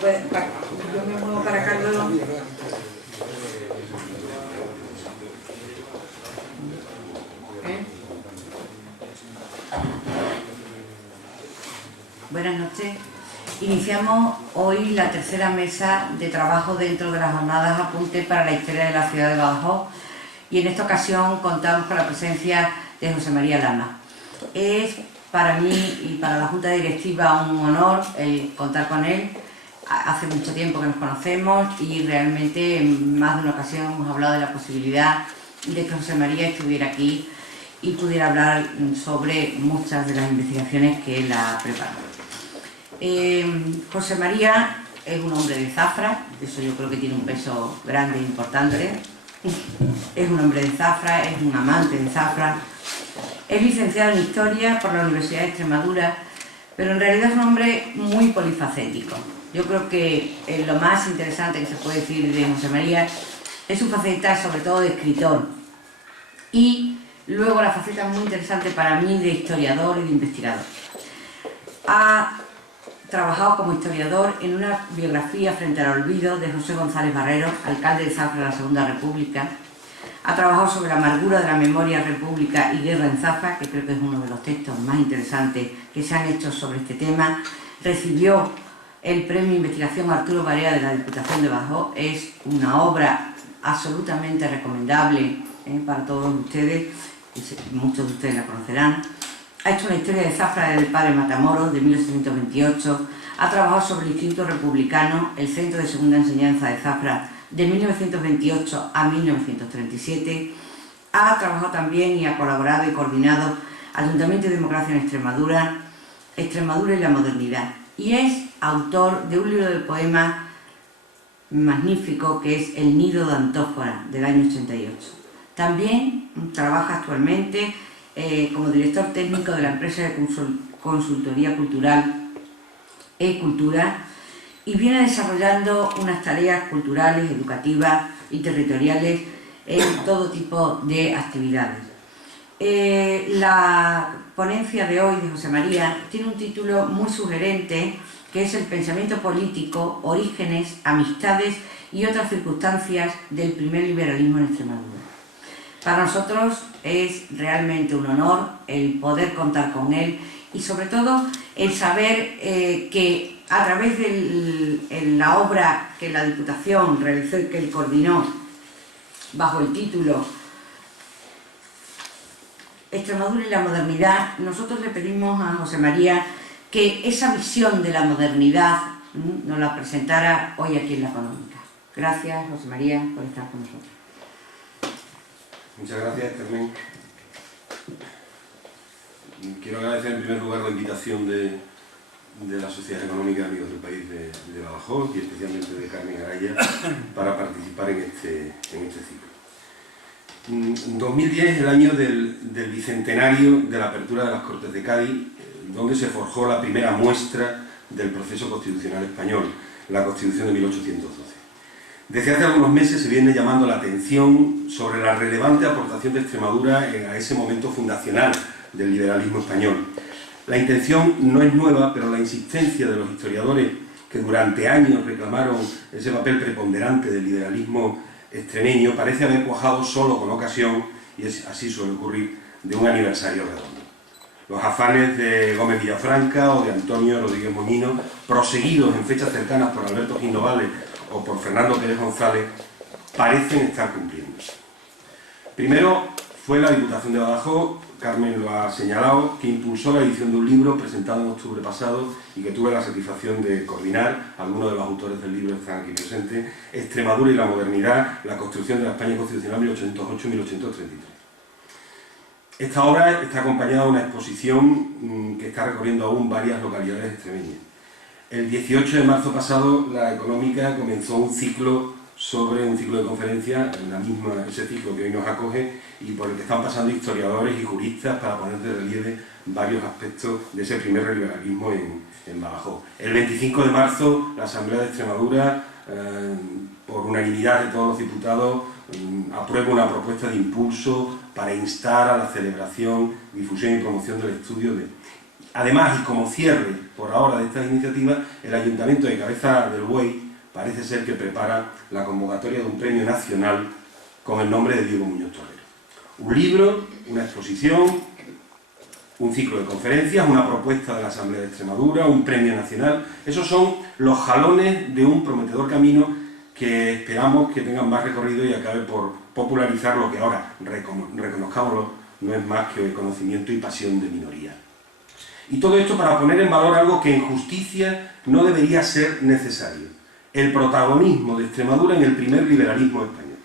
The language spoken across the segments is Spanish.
Yo me muevo para acá luego. Buenas noches. Iniciamos hoy la tercera mesa de trabajo dentro de las jornadas Apunte para la Historia de la Ciudad de Badajoz, y en esta ocasión contamos con la presencia de José María Lama. Es para mí y para la Junta Directiva un honor el contar con él. Hace mucho tiempo que nos conocemos y realmente en más de una ocasión hemos hablado de la posibilidad de que José María estuviera aquí y pudiera hablar sobre muchas de las investigaciones que él ha preparado. José María es un hombre de Zafra, eso yo creo que tiene un peso grande e importante. Es un hombre de Zafra, es un amante de Zafra, es licenciado en Historia por la Universidad de Extremadura, pero en realidad es un hombre muy polifacético. Yo creo que lo más interesante que se puede decir de José María es su faceta sobre todo de escritor, y luego la faceta muy interesante para mí de historiador y de investigador. Ha trabajado como historiador en una biografía frente al olvido de José González Barrero, alcalde de Zafra de la Segunda República. Ha trabajado sobre la amargura de la memoria, república y guerra en Zafra, que creo que es uno de los textos más interesantes que se han hecho sobre este tema. Recibió el premio de investigación Arturo Barea de la Diputación de Badajoz. Es una obra absolutamente recomendable para todos ustedes, muchos de ustedes la conocerán. Ha hecho una historia de Zafra del padre Matamoros de 1828, ha trabajado sobre el Instituto Republicano, el Centro de Segunda Enseñanza de Zafra de 1928 a 1937, ha trabajado también y ha colaborado y coordinado Ayuntamiento y Democracia en Extremadura, Extremadura y la Modernidad, y es autor de un libro de poemas magnífico que es El Nido de Antófora, del año 88. También trabaja actualmente como director técnico de la empresa de consultoría cultural E-Cultura, y viene desarrollando unas tareas culturales, educativas y territoriales en todo tipo de actividades. La ponencia de hoy de José María tiene un título muy sugerente, que es El pensamiento político, orígenes, amistades y otras circunstancias del primer liberalismo en Extremadura. Para nosotros es realmente un honor el poder contar con él, y sobre todo el saber que a través de la obra que la Diputación realizó y que él coordinó bajo el título Extremadura y la modernidad, nosotros le pedimos a José María que esa visión de la modernidad nos la presentara hoy aquí en La Económica. Gracias, José María, por estar con nosotros. Muchas gracias, Carmen. Quiero agradecer en primer lugar la invitación de la Sociedad Económica Amigos del País de Badajoz, y especialmente de Carmen Araya, para participar en este ciclo. 2010 es el año del bicentenario de la apertura de las Cortes de Cádiz, donde se forjó la primera muestra del proceso constitucional español, la Constitución de 1812. Desde hace algunos meses se viene llamando la atención sobre la relevante aportación de Extremadura a ese momento fundacional del liberalismo español. La intención no es nueva, pero la insistencia de los historiadores que durante años reclamaron ese papel preponderante del liberalismo extremeño parece haber cuajado solo con ocasión, y así suele ocurrir, de un aniversario redondo. Los afanes de Gómez Villafranca o de Antonio Rodríguez Moñino, proseguidos en fechas cercanas por Alberto Gil Novales o por Fernando Pérez González, parecen estar cumpliéndose. Primero fue la Diputación de Badajoz, Carmen lo ha señalado, que impulsó la edición de un libro presentado en octubre pasado y que tuve la satisfacción de coordinar. Algunos de los autores del libro están aquí presentes: Extremadura y la modernidad, la construcción de la España constitucional 1808-1833. Esta obra está acompañada de una exposición que está recorriendo aún varias localidades extremeñas. El 18 de marzo pasado, La Económica comenzó un ciclo de conferencias, ese ciclo que hoy nos acoge, y por el que están pasando historiadores y juristas para poner de relieve varios aspectos de ese primer liberalismo en Badajoz. El 25 de marzo, la Asamblea de Extremadura, por unanimidad de todos los diputados, aprueba una propuesta de impulso para instar a la celebración, difusión y promoción del estudio Además, y como cierre por ahora de estas iniciativas, el Ayuntamiento de Cabeza del Buey parece ser que prepara la convocatoria de un premio nacional con el nombre de Diego Muñoz Torrero. Un libro, una exposición, un ciclo de conferencias, una propuesta de la Asamblea de Extremadura, un premio nacional. Esos son los jalones de un prometedor camino que esperamos que tengan más recorrido y acabe por popularizar lo que ahora, reconozcámoslo, no es más que conocimiento y pasión de minoría. Y todo esto para poner en valor algo que en justicia no debería ser necesario: el protagonismo de Extremadura en el primer liberalismo español.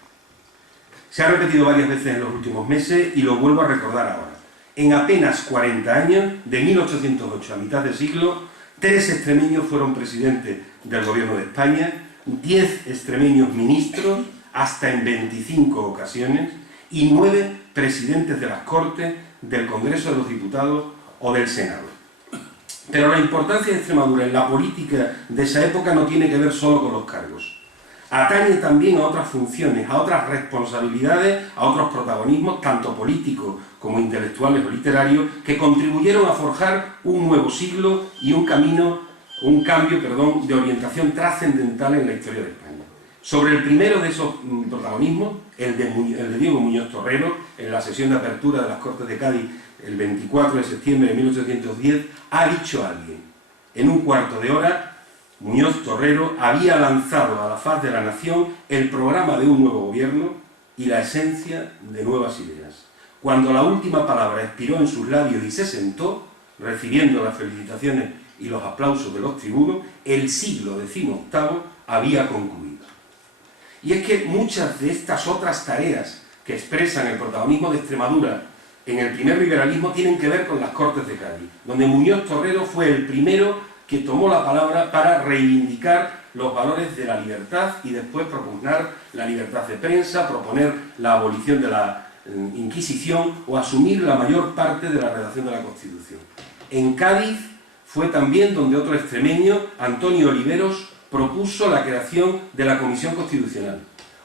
Se ha repetido varias veces en los últimos meses y lo vuelvo a recordar ahora. En apenas 40 años, de 1808 a mitad del siglo, 3 extremeños fueron presidentes del gobierno de España, 10 extremeños ministros, hasta en 25 ocasiones, y 9 presidentes de las Cortes, del Congreso de los Diputados o del Senado. Pero la importancia de Extremadura en la política de esa época no tiene que ver solo con los cargos. Atañe también a otras funciones, a otras responsabilidades, a otros protagonismos, tanto políticos como intelectuales o literarios, que contribuyeron a forjar un nuevo siglo y un cambio de orientación trascendental en la historia de España. Sobre el primero de esos protagonismos, el de Diego Muñoz Torrero, en la sesión de apertura de las Cortes de Cádiz el 24 de septiembre de 1810, ha dicho alguien: en un cuarto de hora, Muñoz Torrero había lanzado a la faz de la nación el programa de un nuevo gobierno y la esencia de nuevas ideas. Cuando la última palabra expiró en sus labios y se sentó, recibiendo las felicitaciones y los aplausos de los tribunos, el siglo XVIII había concluido. Y es que muchas de estas otras tareas que expresan el protagonismo de Extremadura en el primer liberalismo tienen que ver con las Cortes de Cádiz, donde Muñoz Torrero fue el primero que tomó la palabra para reivindicar los valores de la libertad y después propugnar la libertad de prensa, proponer la abolición de la Inquisición o asumir la mayor parte de la redacción de la Constitución. En Cádiz fue también donde otro extremeño, Antonio Oliveros, propuso la creación de la Comisión Constitucional,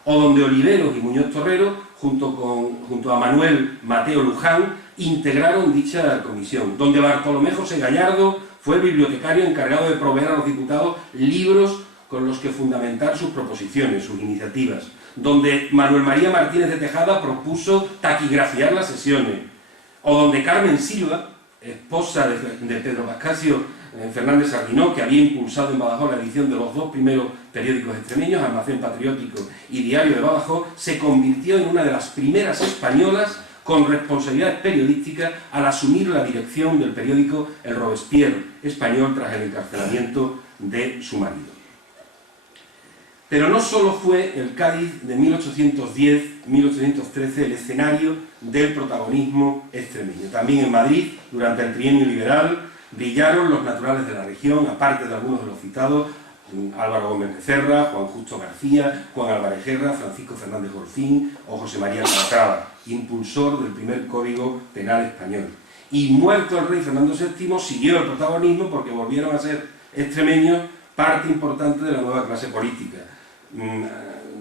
o donde Oliveros y Muñoz Torrero, junto a Manuel Mateo Luján, integraron dicha comisión, donde Bartolomé José Gallardo fue el bibliotecario encargado de proveer a los diputados libros con los que fundamentar sus proposiciones, sus iniciativas, donde Manuel María Martínez de Tejada propuso taquigrafiar las sesiones, o donde Carmen Silva, esposa de Pedro Pascasio Fernández Sardinó, que había impulsado en Badajoz la edición de los 2 primeros periódicos extremeños, Almacén Patriótico y Diario de Badajoz, se convirtió en una de las primeras españolas con responsabilidades periodísticas al asumir la dirección del periódico El Robespierre español tras el encarcelamiento de su marido. Pero no solo fue el Cádiz de 1810-1813 el escenario del protagonismo extremeño. También en Madrid, durante el trienio liberal, brillaron los naturales de la región, aparte de algunos de los citados: Álvaro Gómez Becerra, Juan Justo García, Juan Álvarez Guerra, Francisco Fernández Golfín o José María Calatrava, impulsor del primer Código Penal español. Y muerto el rey Fernando VII, siguió el protagonismo porque volvieron a ser extremeños parte importante de la nueva clase política.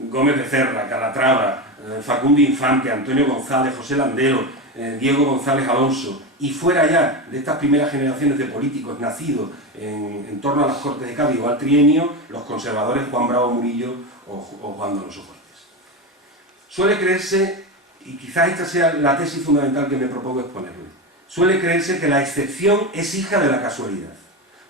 Gómez Becerra, Calatrava, Facundo Infante, Antonio González, José Landero, Diego González Alonso, y fuera ya de estas primeras generaciones de políticos nacidos en torno a las Cortes de Cádiz o al trienio, los conservadores Juan Bravo Murillo o Juan Donoso Cortés. Suele creerse, y quizás esta sea la tesis fundamental que me propongo exponerle, suele creerse que la excepción es hija de la casualidad.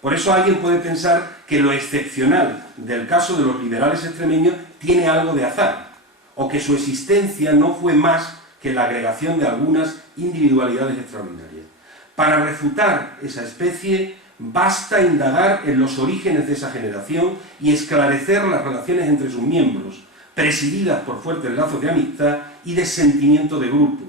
Por eso alguien puede pensar que lo excepcional del caso de los liberales extremeños tiene algo de azar, o que su existencia no fue más que la agregación de algunas individualidades extraordinarias. Para refutar esa especie, basta indagar en los orígenes de esa generación y esclarecer las relaciones entre sus miembros, presididas por fuertes lazos de amistad y de sentimiento de grupo,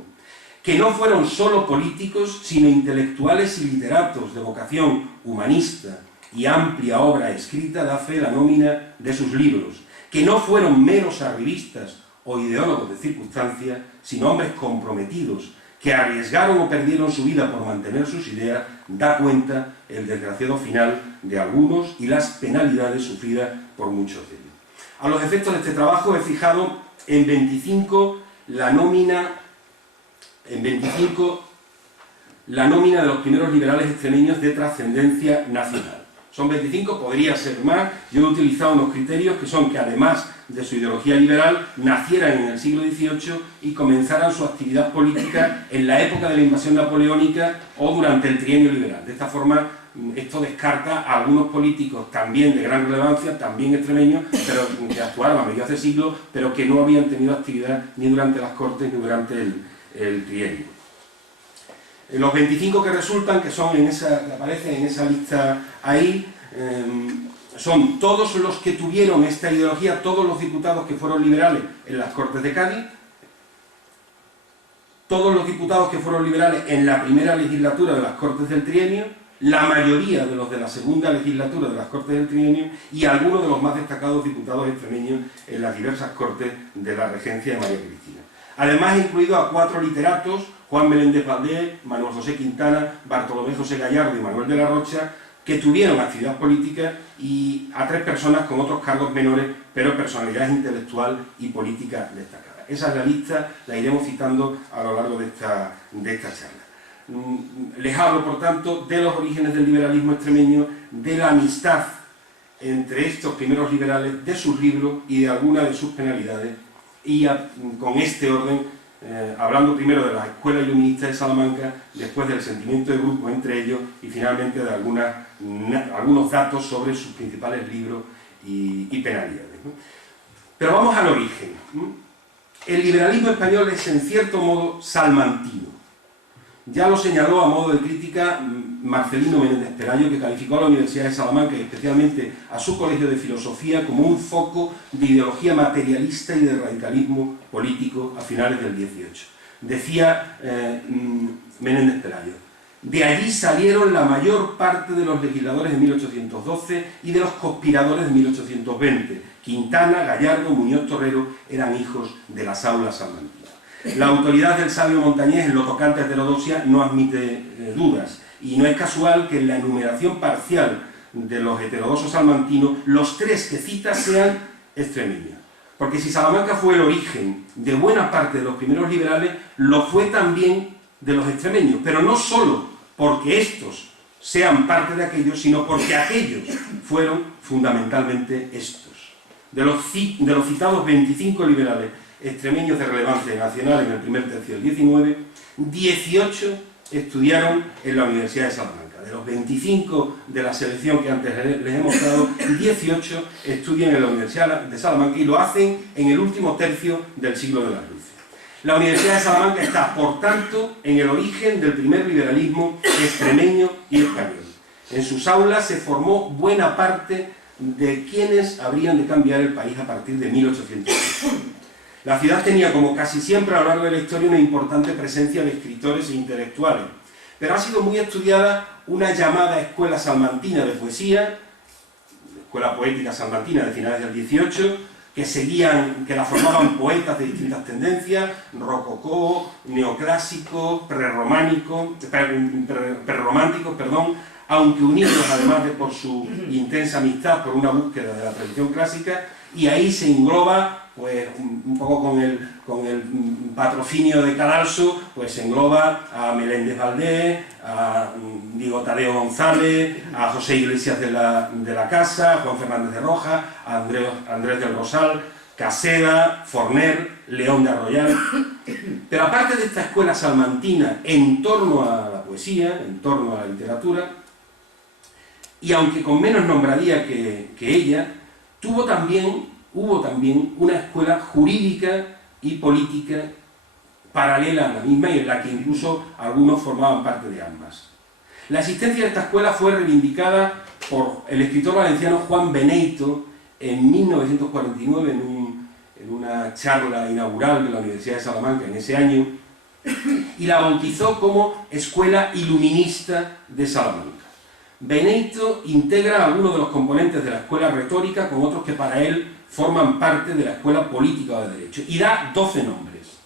que no fueron solo políticos, sino intelectuales y literatos de vocación humanista y amplia obra escrita da fe la nómina de sus libros, que no fueron meros arribistas o ideólogos de circunstancia, sino hombres comprometidos, que arriesgaron o perdieron su vida por mantener sus ideas, da cuenta el desgraciado final de algunos y las penalidades sufridas por muchos de ellos. A los efectos de este trabajo he fijado en 25 la la nómina de los primeros liberales extremeños de trascendencia nacional. Son 25, podría ser más. Yo he utilizado unos criterios que son que además de su ideología liberal, nacieran en el siglo XVIII y comenzaran su actividad política en la época de la invasión napoleónica o durante el trienio liberal. De esta forma, esto descarta a algunos políticos también de gran relevancia, también extremeños, pero que actuaron a mediados de siglo, pero que no habían tenido actividad ni durante las Cortes ni durante el trienio. Los 25 que resultan, que son que aparecen en esa lista ahí, son todos los que tuvieron esta ideología, todos los diputados que fueron liberales en las Cortes de Cádiz, todos los diputados que fueron liberales en la primera legislatura de las Cortes del Trienio, la mayoría de los de la segunda legislatura de las Cortes del Trienio y algunos de los más destacados diputados extremeños en las diversas Cortes de la regencia de María Cristina. Además, he incluido a 4 literatos, Juan Meléndez Valdés, Manuel José Quintana, Bartolomé José Gallardo y Manuel de la Rocha, que tuvieron actividad política, y a 3 personas con otros cargos menores, pero personalidad intelectual y política destacada. Esa es la lista, la iremos citando a lo largo de esta charla. Les hablo, por tanto, de los orígenes del liberalismo extremeño, de la amistad entre estos primeros liberales, de sus libros y de algunas de sus penalidades, y con este orden, hablando primero de la Escuela Iluminista de Salamanca, después del sentimiento de grupo entre ellos y finalmente de algunos datos sobre sus principales libros y penalidades, ¿no? Pero vamos al origen. El liberalismo español es en cierto modo salmantino. Ya lo señaló a modo de crítica Marcelino Menéndez Pelayo, que calificó a la Universidad de Salamanca y especialmente a su Colegio de Filosofía como un foco de ideología materialista y de radicalismo político a finales del XVIII. Decía Menéndez Pelayo: de allí salieron la mayor parte de los legisladores de 1812 y de los conspiradores de 1820. Quintana, Gallardo, Muñoz Torrero eran hijos de las aulas salmantinas. La autoridad del sabio Montañés en lo tocante a heterodoxia no admite dudas, y no es casual que en la enumeración parcial de los heterodoxos salmantinos los 3 que cita sean extremeños. Porque si Salamanca fue el origen de buena parte de los primeros liberales, lo fue también de los extremeños, pero no solo porque estos sean parte de aquellos, sino porque aquellos fueron fundamentalmente estos. De los citados 25 liberales extremeños de relevancia nacional en el primer tercio del XIX, 18 estudiaron en la Universidad de Salamanca. De los 25 de la selección que antes les he mostrado, 18 estudian en la Universidad de Salamanca y lo hacen en el último tercio del siglo de las luces. La Universidad de Salamanca está, por tanto, en el origen del primer liberalismo extremeño y español. En sus aulas se formó buena parte de quienes habrían de cambiar el país a partir de 1810. La ciudad tenía, como casi siempre a lo largo de la historia, una importante presencia de escritores e intelectuales, pero ha sido muy estudiada una llamada escuela salmantina de poesía, escuela poética salmantina de finales del XVIII, que la formaban poetas de distintas tendencias, rococó, neoclásico, prerrománticos, aunque unidos además de por su intensa amistad por una búsqueda de la tradición clásica, y ahí se engloba, pues un poco con el patrocinio de Cadalso, pues se engloba a Meléndez Valdés, a Diego Tadeo González, a José Iglesias de la Casa, a Juan Fernández de Rojas, a Andrés del Rosal, Caseda, Forner, León de Arroyal. Pero aparte de esta escuela salmantina en torno a la poesía, en torno a la literatura, y aunque con menos nombradía que ella, hubo también una escuela jurídica y política paralela a la misma, y en la que incluso algunos formaban parte de ambas. La existencia de esta escuela fue reivindicada por el escritor valenciano Juan Beneito en 1949 en una charla inaugural de la Universidad de Salamanca en ese año, y la bautizó como Escuela Iluminista de Salamanca. Beneito integra algunos de los componentes de la escuela retórica con otros que para él forman parte de la escuela política de derecho, y da 12 nombres: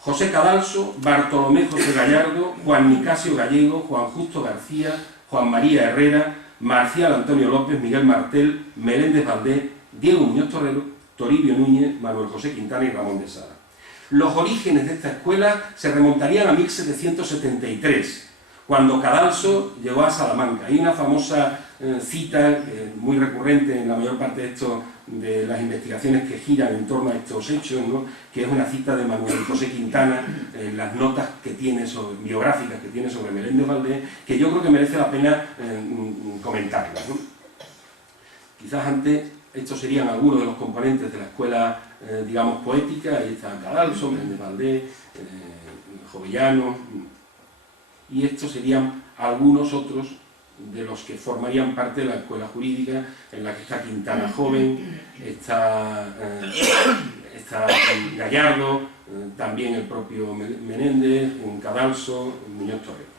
José Cadalso, Bartolomé José Gallardo, Juan Nicasio Gallego, Juan Justo García, Juan María Herrera, Marcial Antonio López, Miguel Martel, Meléndez Valdés, Diego Muñoz Torrero, Toribio Núñez, Manuel José Quintana y Ramón de Sada. Los orígenes de esta escuela se remontarían a 1773, cuando Cadalso llegó a Salamanca. Hay una famosa cita muy recurrente en la mayor parte de las investigaciones que giran en torno a estos hechos, ¿no?, que es una cita de Manuel José Quintana, en las notas que tiene biográficas que tiene sobre Meléndez Valdés, que yo creo que merece la pena comentarlas, ¿no? Quizás antes estos serían algunos de los componentes de la escuela, digamos, poética. Ahí está Cadalso, Meléndez Valdés, Jovellano, y estos serían algunos otros de los que formarían parte de la escuela jurídica, en la que está Quintana joven, está Gallardo, también el propio Menéndez, Cadalso, Muñoz Torrero.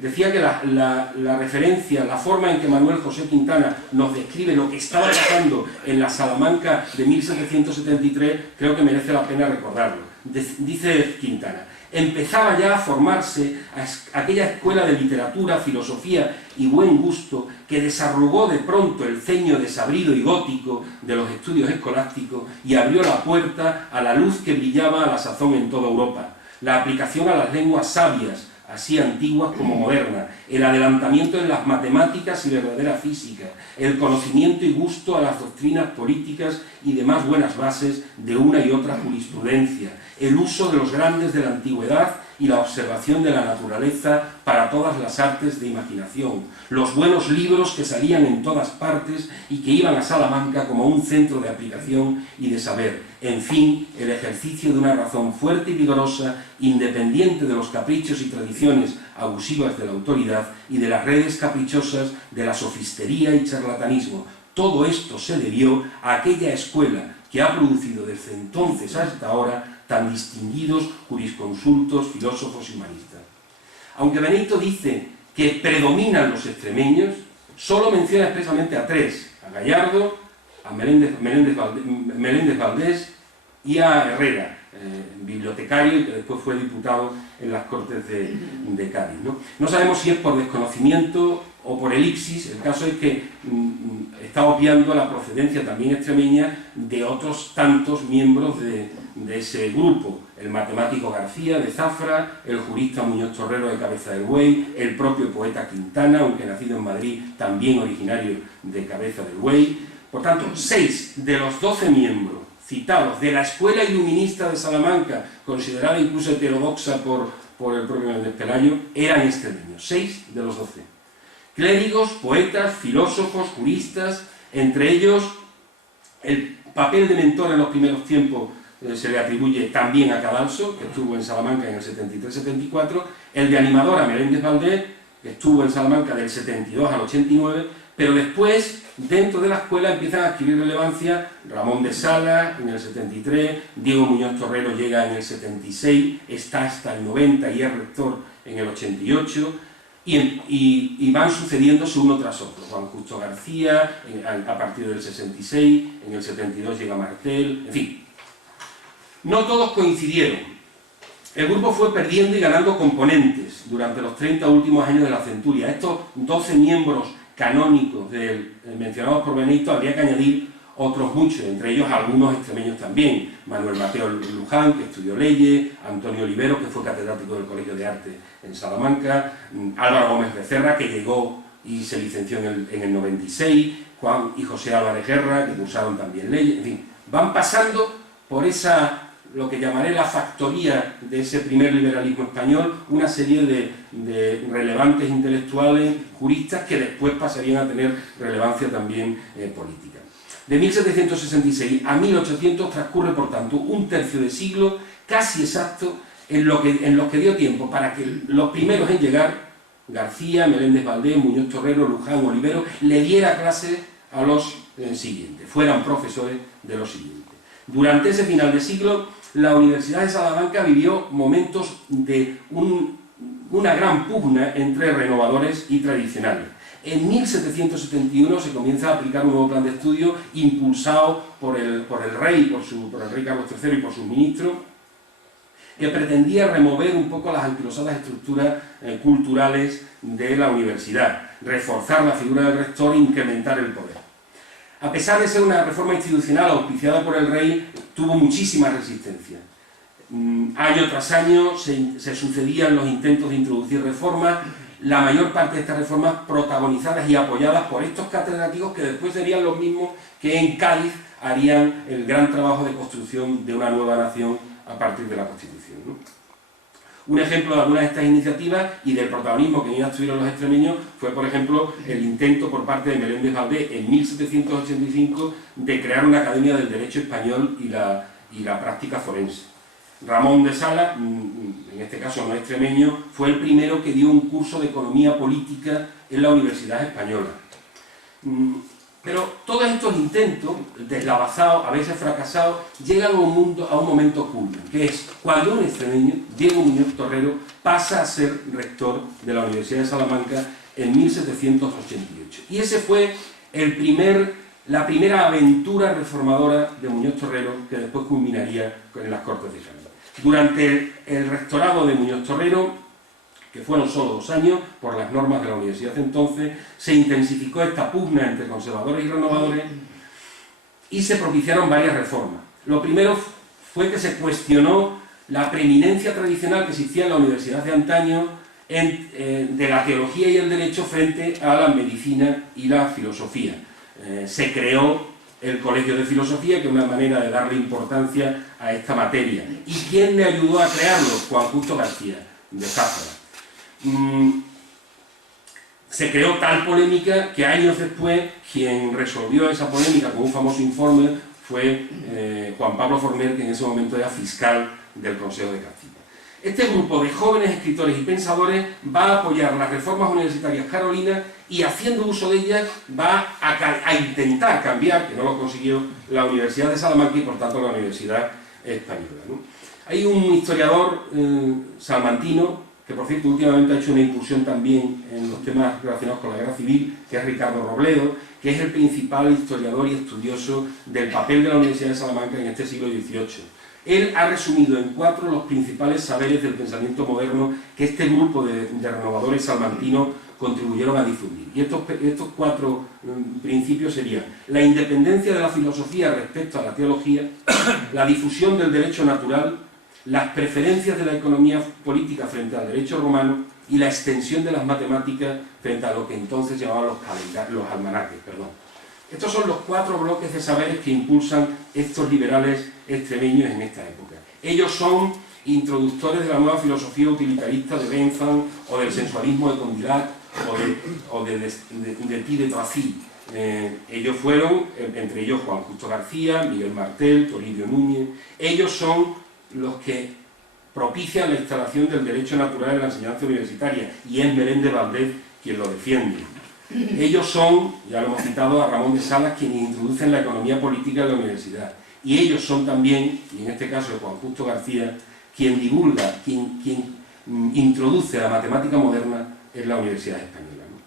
Decía que la referencia, la forma en que Manuel José Quintana nos describe lo que estaba pasando en la Salamanca de 1773, creo que merece la pena recordarlo. Dice Quintana: empezaba ya a formarse aquella escuela de literatura, filosofía y buen gusto que desarrugó de pronto el ceño desabrido y gótico de los estudios escolásticos y abrió la puerta a la luz que brillaba a la sazón en toda Europa, la aplicación a las lenguas sabias, así antiguas como modernas, el adelantamiento en las matemáticas y verdadera física, el conocimiento y gusto a las doctrinas políticas y demás buenas bases de una y otra jurisprudencia, el uso de los grandes de la antigüedad y la observación de la naturaleza para todas las artes de imaginación, los buenos libros que salían en todas partes y que iban a Salamanca como un centro de aplicación y de saber, en fin, el ejercicio de una razón fuerte y vigorosa, independiente de los caprichos y tradiciones abusivas de la autoridad y de las redes caprichosas de la sofistería y charlatanismo. Todo esto se debió a aquella escuela que ha producido desde entonces hasta ahora tan distinguidos jurisconsultos, filósofos y humanistas. Aunque Benito dice que predominan los extremeños, solo menciona expresamente a tres: a Gallardo, a Meléndez Valdés y a Herrera, bibliotecario y que después fue diputado en las Cortes de Cádiz, ¿no? No sabemos si es por desconocimiento o por elipsis. El caso es que está obviando la procedencia también extremeña de otros tantos miembros de ese grupo: el matemático García de Zafra, el jurista Muñoz Torrero de Cabeza del Buey, el propio poeta Quintana, aunque nacido en Madrid, también originario de Cabeza del Buey. Por tanto, 6 de los 12 miembros citados de la Escuela Iluminista de Salamanca, considerada incluso heterodoxa por el propio Menéndez Pelayo, eran extremeños. 6 de los 12. Clérigos, poetas, filósofos, juristas, entre ellos el papel de mentor en los primeros tiempos se le atribuye también a Cadalso, que estuvo en Salamanca en el 73-74, el de animador a Meléndez Valdés, que estuvo en Salamanca del 72 al 89, pero después, dentro de la escuela, empiezan a adquirir relevancia Ramón de Sala en el 73, Diego Muñoz Torrero llega en el 76, está hasta el 90 y es rector en el 88, y van sucediéndose uno tras otro. Juan Justo García, a partir del 66, en el 72 llega Martel, en fin. No todos coincidieron. El grupo fue perdiendo y ganando componentes durante los 30 últimos años de la centuria. Estos 12 miembros canónicos mencionados por Benito habría que añadir otros muchos, entre ellos algunos extremeños también: Manuel Mateo Luján, que estudió leyes; Antonio Olivero, que fue catedrático del Colegio de Arte en Salamanca; Álvaro Gómez Becerra, que llegó y se licenció en el 96; Juan y José Álvarez Guerra, que cursaron también leyes. En fin, van pasando por lo que llamaré la factoría de ese primer liberalismo español, una serie de relevantes intelectuales, juristas, que después pasarían a tener relevancia también política. De 1766 a 1800 transcurre, por tanto, un tercio de siglo casi exacto en los que dio tiempo para que los primeros en llegar, García, Meléndez Valdés, Muñoz Torrero, Luján, Olivero, le diera clase a los siguientes, fueran profesores de los siguientes. Durante ese final de siglo, la Universidad de Salamanca vivió momentos de una gran pugna entre renovadores y tradicionales. En 1771 se comienza a aplicar un nuevo plan de estudio impulsado por el rey Carlos III y por sus ministros, que pretendía remover un poco las anquilosadas estructuras culturales de la universidad, reforzar la figura del rector e incrementar el poder. A pesar de ser una reforma institucional auspiciada por el rey, tuvo muchísima resistencia. Año tras año se sucedían los intentos de introducir reformas, la mayor parte de estas reformas protagonizadas y apoyadas por estos catedráticos que después serían los mismos que en Cádiz harían el gran trabajo de construcción de una nueva nación a partir de la Constitución, ¿no? Un ejemplo de algunas de estas iniciativas y del protagonismo que en ellas tuvieron los extremeños fue, por ejemplo, el intento por parte de Meléndez Valdés en 1785 de crear una academia del derecho español y la práctica forense. Ramón de Sala, en este caso no extremeño, fue el primero que dio un curso de economía política en la Universidad Española. Pero todos estos intentos, deslavazados, a veces fracasados, llegan a un momento culmen, que es cuando un extremeño, Diego Muñoz Torrero, pasa a ser rector de la Universidad de Salamanca en 1788. Y ese fue la primera aventura reformadora de Muñoz Torrero, que después culminaría en las Cortes de Cádiz. Durante el rectorado de Muñoz Torrero, que fueron solo 2 años, por las normas de la universidad de entonces, se intensificó esta pugna entre conservadores y renovadores y se propiciaron varias reformas. Lo primero fue que se cuestionó la preeminencia tradicional que existía en la universidad de antaño de la teología y el derecho frente a la medicina y la filosofía. Se creó el Colegio de Filosofía, que es una manera de darle importancia a esta materia. ¿Y quién le ayudó a crearlo? Juan Justo García, de Zafra. Se creó tal polémica que años después quien resolvió esa polémica con un famoso informe fue Juan Pablo Forner, que en ese momento era fiscal del Consejo de Castilla. Este grupo de jóvenes escritores y pensadores va a apoyar las reformas universitarias carolinas y, haciendo uso de ellas, va a intentar cambiar, que no lo consiguió, la Universidad de Salamanca y por tanto la Universidad Española, ¿no? Hay un historiador salmantino que, por cierto, últimamente ha hecho una incursión también en los temas relacionados con la guerra civil, que es Ricardo Robledo, que es el principal historiador y estudioso del papel de la Universidad de Salamanca en este siglo XVIII. Él ha resumido en 4 los principales saberes del pensamiento moderno que este grupo de renovadores salmantinos contribuyeron a difundir. Y estos 4 principios serían: la independencia de la filosofía respecto a la teología, la difusión del derecho natural, las preferencias de la economía política frente al derecho romano y la extensión de las matemáticas frente a lo que entonces llamaban los almanaques. Estos son los 4 bloques de saberes que impulsan estos liberales extremeños en esta época. Ellos son introductores de la nueva filosofía utilitarista de Bentham, o del sensualismo de Condillac, o de Ti de Tracy. Ellos fueron, entre ellos Juan Justo García, Miguel Martel, Toribio Núñez. Ellos son los que propician la instalación del derecho natural en la enseñanza universitaria, y es Meléndez Valdés quien lo defiende. Ellos son, ya lo hemos citado, a Ramón de Salas, quienes introducen la economía política en la universidad. Y ellos son también, y en este caso Juan Justo García, quien divulga, quien introduce la matemática moderna en la Universidad Española, ¿no?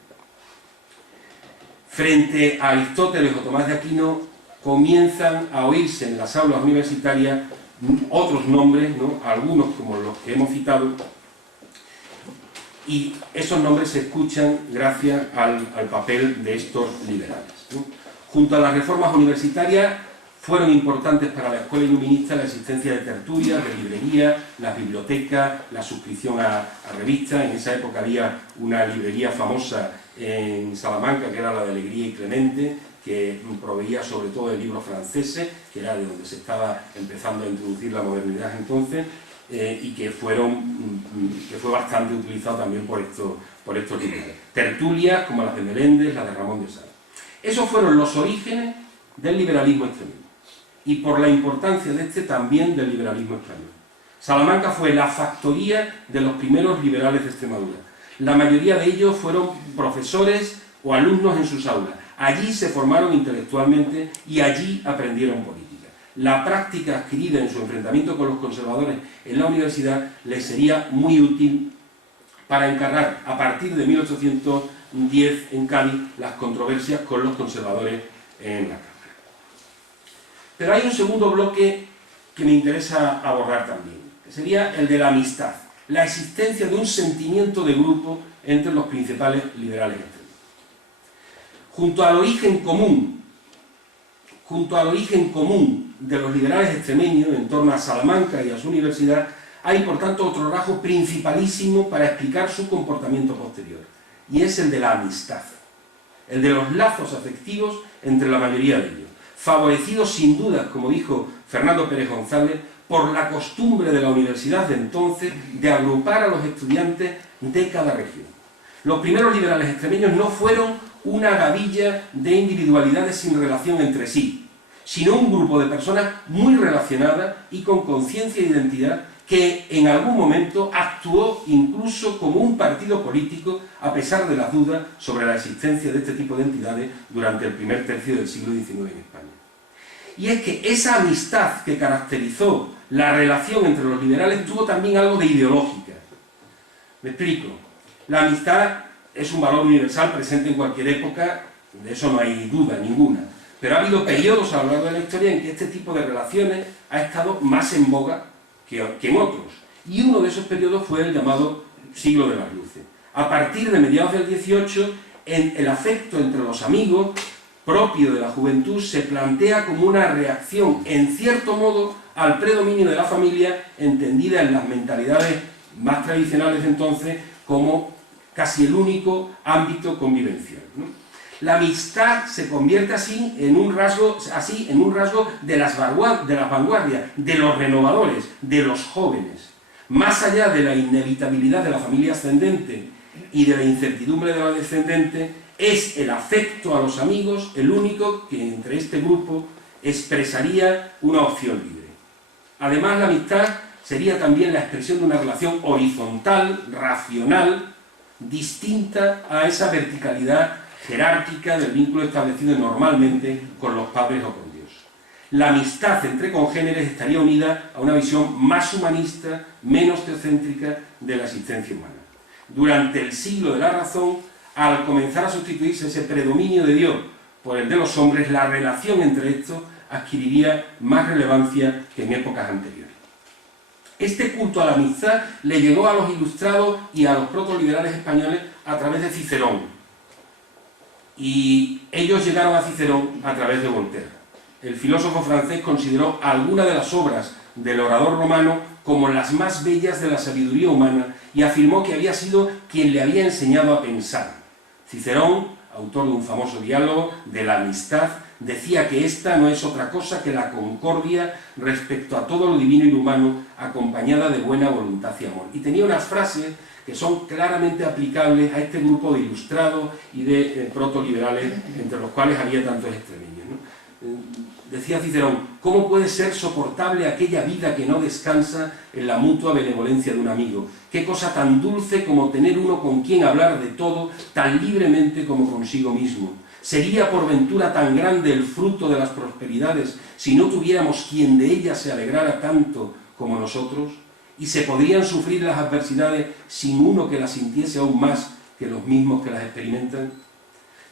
Frente a Aristóteles o Tomás de Aquino, comienzan a oírse en las aulas universitarias otros nombres, ¿no? Algunos como los que hemos citado, y esos nombres se escuchan gracias al papel de estos liberales, ¿no? Junto a las reformas universitarias, fueron importantes para la escuela iluminista la existencia de tertulias, de librerías, las bibliotecas, la suscripción a revistas. En esa época había una librería famosa en Salamanca, que era la de Alegría y Clemente, que proveía sobre todo de libros franceses, que era de donde se estaba empezando a introducir la modernidad entonces, y que fue bastante utilizado también por estos liberales. Tertulias como las de Meléndez, las de Ramón de Sala. Esos fueron los orígenes del liberalismo extremeño, y por la importancia de este también del liberalismo español. Salamanca fue la factoría de los primeros liberales de Extremadura. La mayoría de ellos fueron profesores o alumnos en sus aulas. Allí se formaron intelectualmente y allí aprendieron política. La práctica adquirida en su enfrentamiento con los conservadores en la universidad les sería muy útil para encargar, a partir de 1810 en Cádiz, las controversias con los conservadores en la Cámara. Pero hay un segundo bloque que me interesa abordar también, que sería el de la amistad, la existencia de un sentimiento de grupo entre los principales liberales extremos. Junto al origen común de los liberales extremeños en torno a Salamanca y a su universidad hay, por tanto, otro rasgo principalísimo para explicar su comportamiento posterior, y es el de la amistad, el de los lazos afectivos entre la mayoría de ellos, favorecidos sin duda, como dijo Fernando Pérez González, por la costumbre de la universidad de entonces de agrupar a los estudiantes de cada región. Los primeros liberales extremeños no fueron una gavilla de individualidades sin relación entre sí, sino un grupo de personas muy relacionadas y con conciencia e identidad que en algún momento actuó incluso como un partido político a pesar de las dudas sobre la existencia de este tipo de entidades durante el primer tercio del siglo XIX en España. Y es que esa amistad que caracterizó la relación entre los liberales tuvo también algo de ideológica. Me explico. La amistad es un valor universal presente en cualquier época, de eso no hay duda ninguna. Pero ha habido periodos a lo largo de la historia en que este tipo de relaciones ha estado más en boga que en otros. Y uno de esos periodos fue el llamado siglo de las luces. A partir de mediados del XVIII, el afecto entre los amigos, propio de la juventud, se plantea como una reacción, en cierto modo, al predominio de la familia, entendida en las mentalidades más tradicionales entonces como casi el único ámbito convivencial, ¿no? La amistad se convierte así en un rasgo de las vanguardias, de los renovadores, de los jóvenes. Más allá de la inevitabilidad de la familia ascendente y de la incertidumbre de la descendente, es el afecto a los amigos el único que entre este grupo expresaría una opción libre. Además, la amistad sería también la expresión de una relación horizontal, racional, distinta a esa verticalidad jerárquica del vínculo establecido normalmente con los padres o con Dios. La amistad entre congéneres estaría unida a una visión más humanista, menos teocéntrica de la existencia humana. Durante el siglo de la razón, al comenzar a sustituirse ese predominio de Dios por el de los hombres, la relación entre estos adquiriría más relevancia que en épocas anteriores. Este culto a la amistad le llegó a los ilustrados y a los protoliberales españoles a través de Cicerón, y ellos llegaron a Cicerón a través de Voltaire. El filósofo francés consideró algunas de las obras del orador romano como las más bellas de la sabiduría humana y afirmó que había sido quien le había enseñado a pensar. Cicerón, autor de un famoso diálogo de la amistad, decía que esta no es otra cosa que la concordia respecto a todo lo divino y lo humano, acompañada de buena voluntad y amor. Y tenía unas frases que son claramente aplicables a este grupo de ilustrados y de protoliberales, entre los cuales había tantos extremeños, ¿no? Decía Cicerón: ¿cómo puede ser soportable aquella vida que no descansa en la mutua benevolencia de un amigo? ¿Qué cosa tan dulce como tener uno con quien hablar de todo tan libremente como consigo mismo? ¿Sería por ventura tan grande el fruto de las prosperidades si no tuviéramos quien de ellas se alegrara tanto como nosotros? ¿Y se podrían sufrir las adversidades sin uno que las sintiese aún más que los mismos que las experimentan?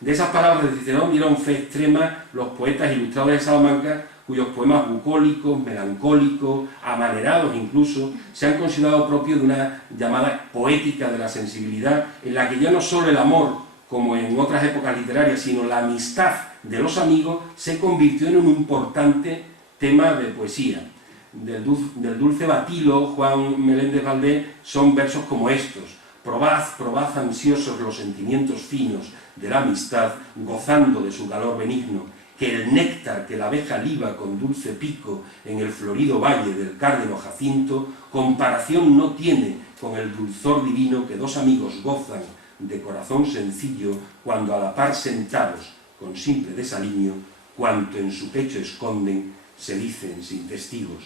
De esas palabras de Cicerón dieron fe extrema los poetas ilustrados de Salamanca, cuyos poemas bucólicos, melancólicos, amanerados incluso, se han considerado propios de una llamada poética de la sensibilidad, en la que ya no solo el amor, como en otras épocas literarias, sino la amistad de los amigos se convirtió en un importante tema de poesía. Del dulce Batilo, Juan Meléndez Valdés, son versos como estos: probad, probad ansiosos los sentimientos finos de la amistad, gozando de su calor benigno, que el néctar que la abeja liba con dulce pico en el florido valle del cárdeno Jacinto, comparación no tiene con el dulzor divino que dos amigos gozan de corazón sencillo cuando a la par sentados con simple desaliño, cuanto en su pecho esconden, se dicen sin testigos.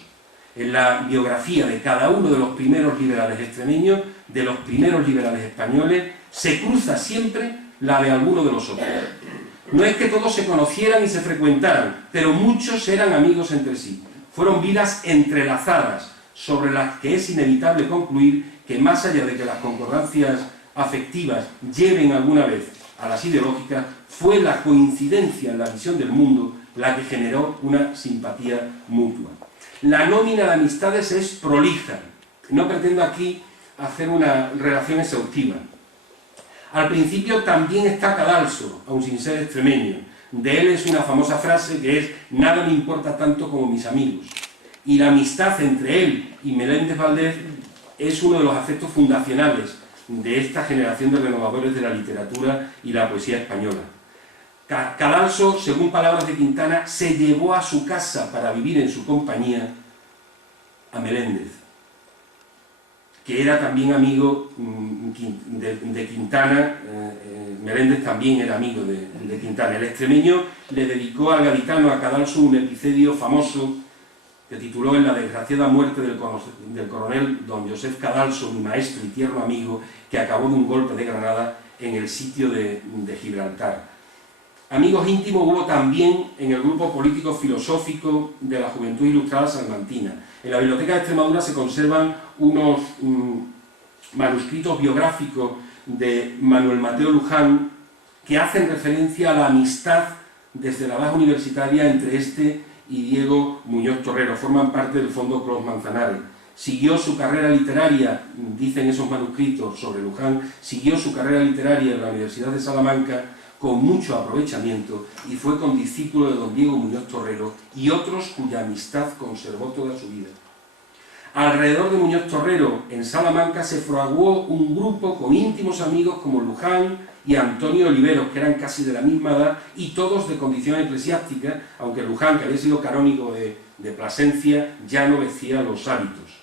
En la biografía de cada uno de los primeros liberales extremeños, de los primeros liberales españoles, se cruza siempre la de alguno de los otros. No es que todos se conocieran y se frecuentaran, pero muchos eran amigos entre sí. Fueron vidas entrelazadas, sobre las que es inevitable concluir que, más allá de que las concordancias afectivas lleven alguna vez a las ideológicas, fue la coincidencia en la visión del mundo la que generó una simpatía mutua. La nómina de amistades es prolija. No pretendo aquí hacer una relación exhaustiva. Al principio también está Cadalso, aun sin ser extremeño. De él es una famosa frase que es: nada me importa tanto como mis amigos. Y la amistad entre él y Meléndez Valdés es uno de los aspectos fundacionales de esta generación de renovadores de la literatura y la poesía española. Cadalso, según palabras de Quintana, se llevó a su casa para vivir en su compañía a Meléndez, que era también amigo de Quintana. Meléndez también era amigo de Quintana. El extremeño le dedicó al gaditano, a Cadalso, un episodio famoso que tituló En la desgraciada muerte del coronel don Josef Cadalso, mi maestro y tierno amigo, que acabó de un golpe de granada en el sitio de Gibraltar. Amigos íntimos hubo también en el grupo político-filosófico de la Juventud Ilustrada Salmantina. En la Biblioteca de Extremadura se conservan unos manuscritos biográficos de Manuel Mateo Luján que hacen referencia a la amistad desde la edad universitaria entre este y Diego Muñoz Torrero. Forman parte del Fondo Clos Manzanares. Siguió su carrera literaria, dicen esos manuscritos sobre Luján, siguió su carrera literaria en la Universidad de Salamanca con mucho aprovechamiento y fue condiscípulo de don Diego Muñoz Torrero y otros cuya amistad conservó toda su vida. Alrededor de Muñoz Torrero, en Salamanca, se fraguó un grupo con íntimos amigos como Luján y Antonio Oliveros, que eran casi de la misma edad y todos de condición eclesiástica, aunque Luján, que había sido canónigo de Plasencia, ya no vestía los hábitos.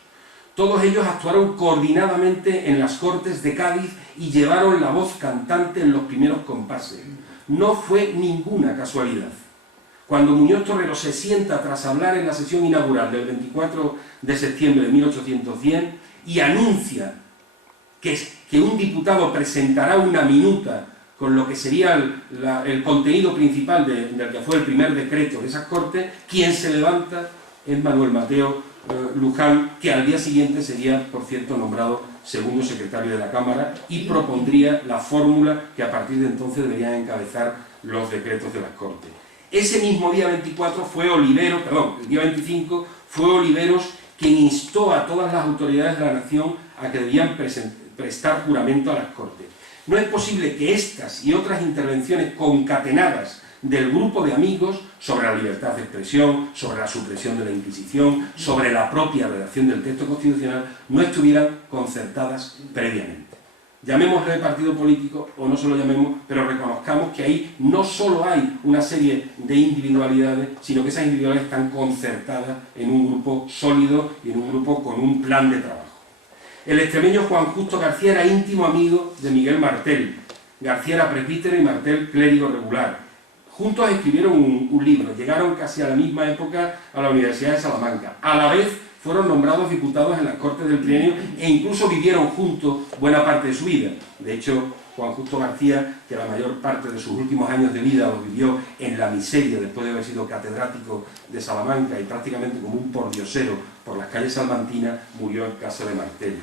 Todos ellos actuaron coordinadamente en las Cortes de Cádiz y llevaron la voz cantante en los primeros compases. No fue ninguna casualidad. Cuando Muñoz Torrero se sienta tras hablar en la sesión inaugural del 24 de septiembre de 1810 y anuncia que un diputado presentará una minuta con lo que sería el contenido principal del que fue el primer decreto de esas Cortes, quien se levanta es Manuel Mateo Luján, que al día siguiente sería, por cierto, nombrado segundo secretario de la Cámara y propondría la fórmula que a partir de entonces deberían encabezar los decretos de las Cortes. Ese mismo día 24 el día 25 fue Oliveros quien instó a todas las autoridades de la nación a que debían prestar juramento a las Cortes. No es posible que estas y otras intervenciones concatenadas del grupo de amigos sobre la libertad de expresión, sobre la supresión de la Inquisición, sobre la propia redacción del texto constitucional, no estuvieran concertadas previamente. Llamémosle partido político o no se lo llamemos, pero reconozcamos que ahí no solo hay una serie de individualidades, sino que esas individualidades están concertadas en un grupo sólido y en un grupo con un plan de trabajo. El extremeño Juan Justo García era íntimo amigo de Miguel Martel. García era presbítero y Martel clérigo regular. Juntos escribieron un libro, llegaron casi a la misma época a la Universidad de Salamanca. A la vez fueron nombrados diputados en las Cortes del Trienio e incluso vivieron juntos buena parte de su vida. De hecho, Juan Justo García, que la mayor parte de sus últimos años de vida los vivió en la miseria después de haber sido catedrático de Salamanca y prácticamente como un pordiosero por las calles salmantinas, murió en casa de Martel.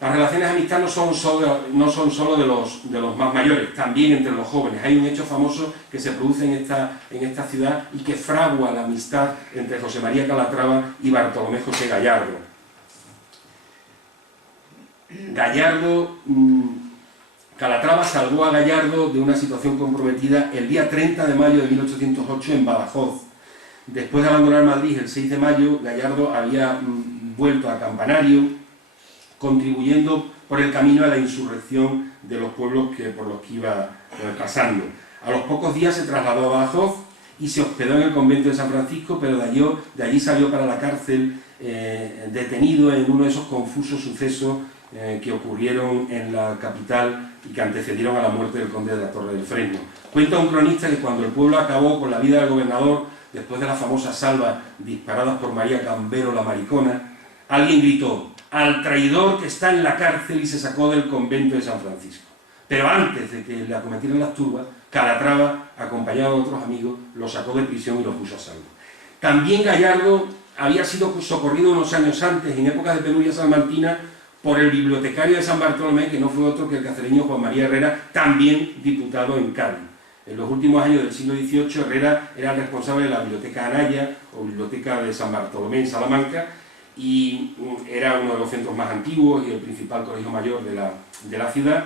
Las relaciones de amistad no son solo de los más mayores, también entre los jóvenes. Hay un hecho famoso que se produce en esta ciudad y que fragua la amistad entre José María Calatrava y Bartolomé José Gallardo. Calatrava salvó a Gallardo de una situación comprometida el día 30 de mayo de 1808 en Badajoz. Después de abandonar Madrid el 6 de mayo, Gallardo había vuelto a Campanario, contribuyendo por el camino a la insurrección de los pueblos por los que iba pasando. A los pocos días se trasladó a Badajoz y se hospedó en el convento de San Francisco, pero de allí salió para la cárcel detenido en uno de esos confusos sucesos que ocurrieron en la capital y que antecedieron a la muerte del conde de la Torre del Fresno. Cuenta un cronista que cuando el pueblo acabó con la vida del gobernador, después de las famosas salvas disparadas por María Cambero la maricona, alguien gritó: al traidor que está en la cárcel, y se sacó del convento de San Francisco. Pero antes de que le acometieran las turbas, Calatrava, acompañado de otros amigos, lo sacó de prisión y lo puso a salvo. También Gallardo había sido socorrido unos años antes, en épocas de penuria salmantina, por el bibliotecario de San Bartolomé, que no fue otro que el cacereño Juan María Herrera, también diputado en Cádiz. En los últimos años del siglo XVIII, Herrera era el responsable de la Biblioteca Anaya, o Biblioteca de San Bartolomé en Salamanca, y era uno de los centros más antiguos y el principal colegio mayor de la ciudad.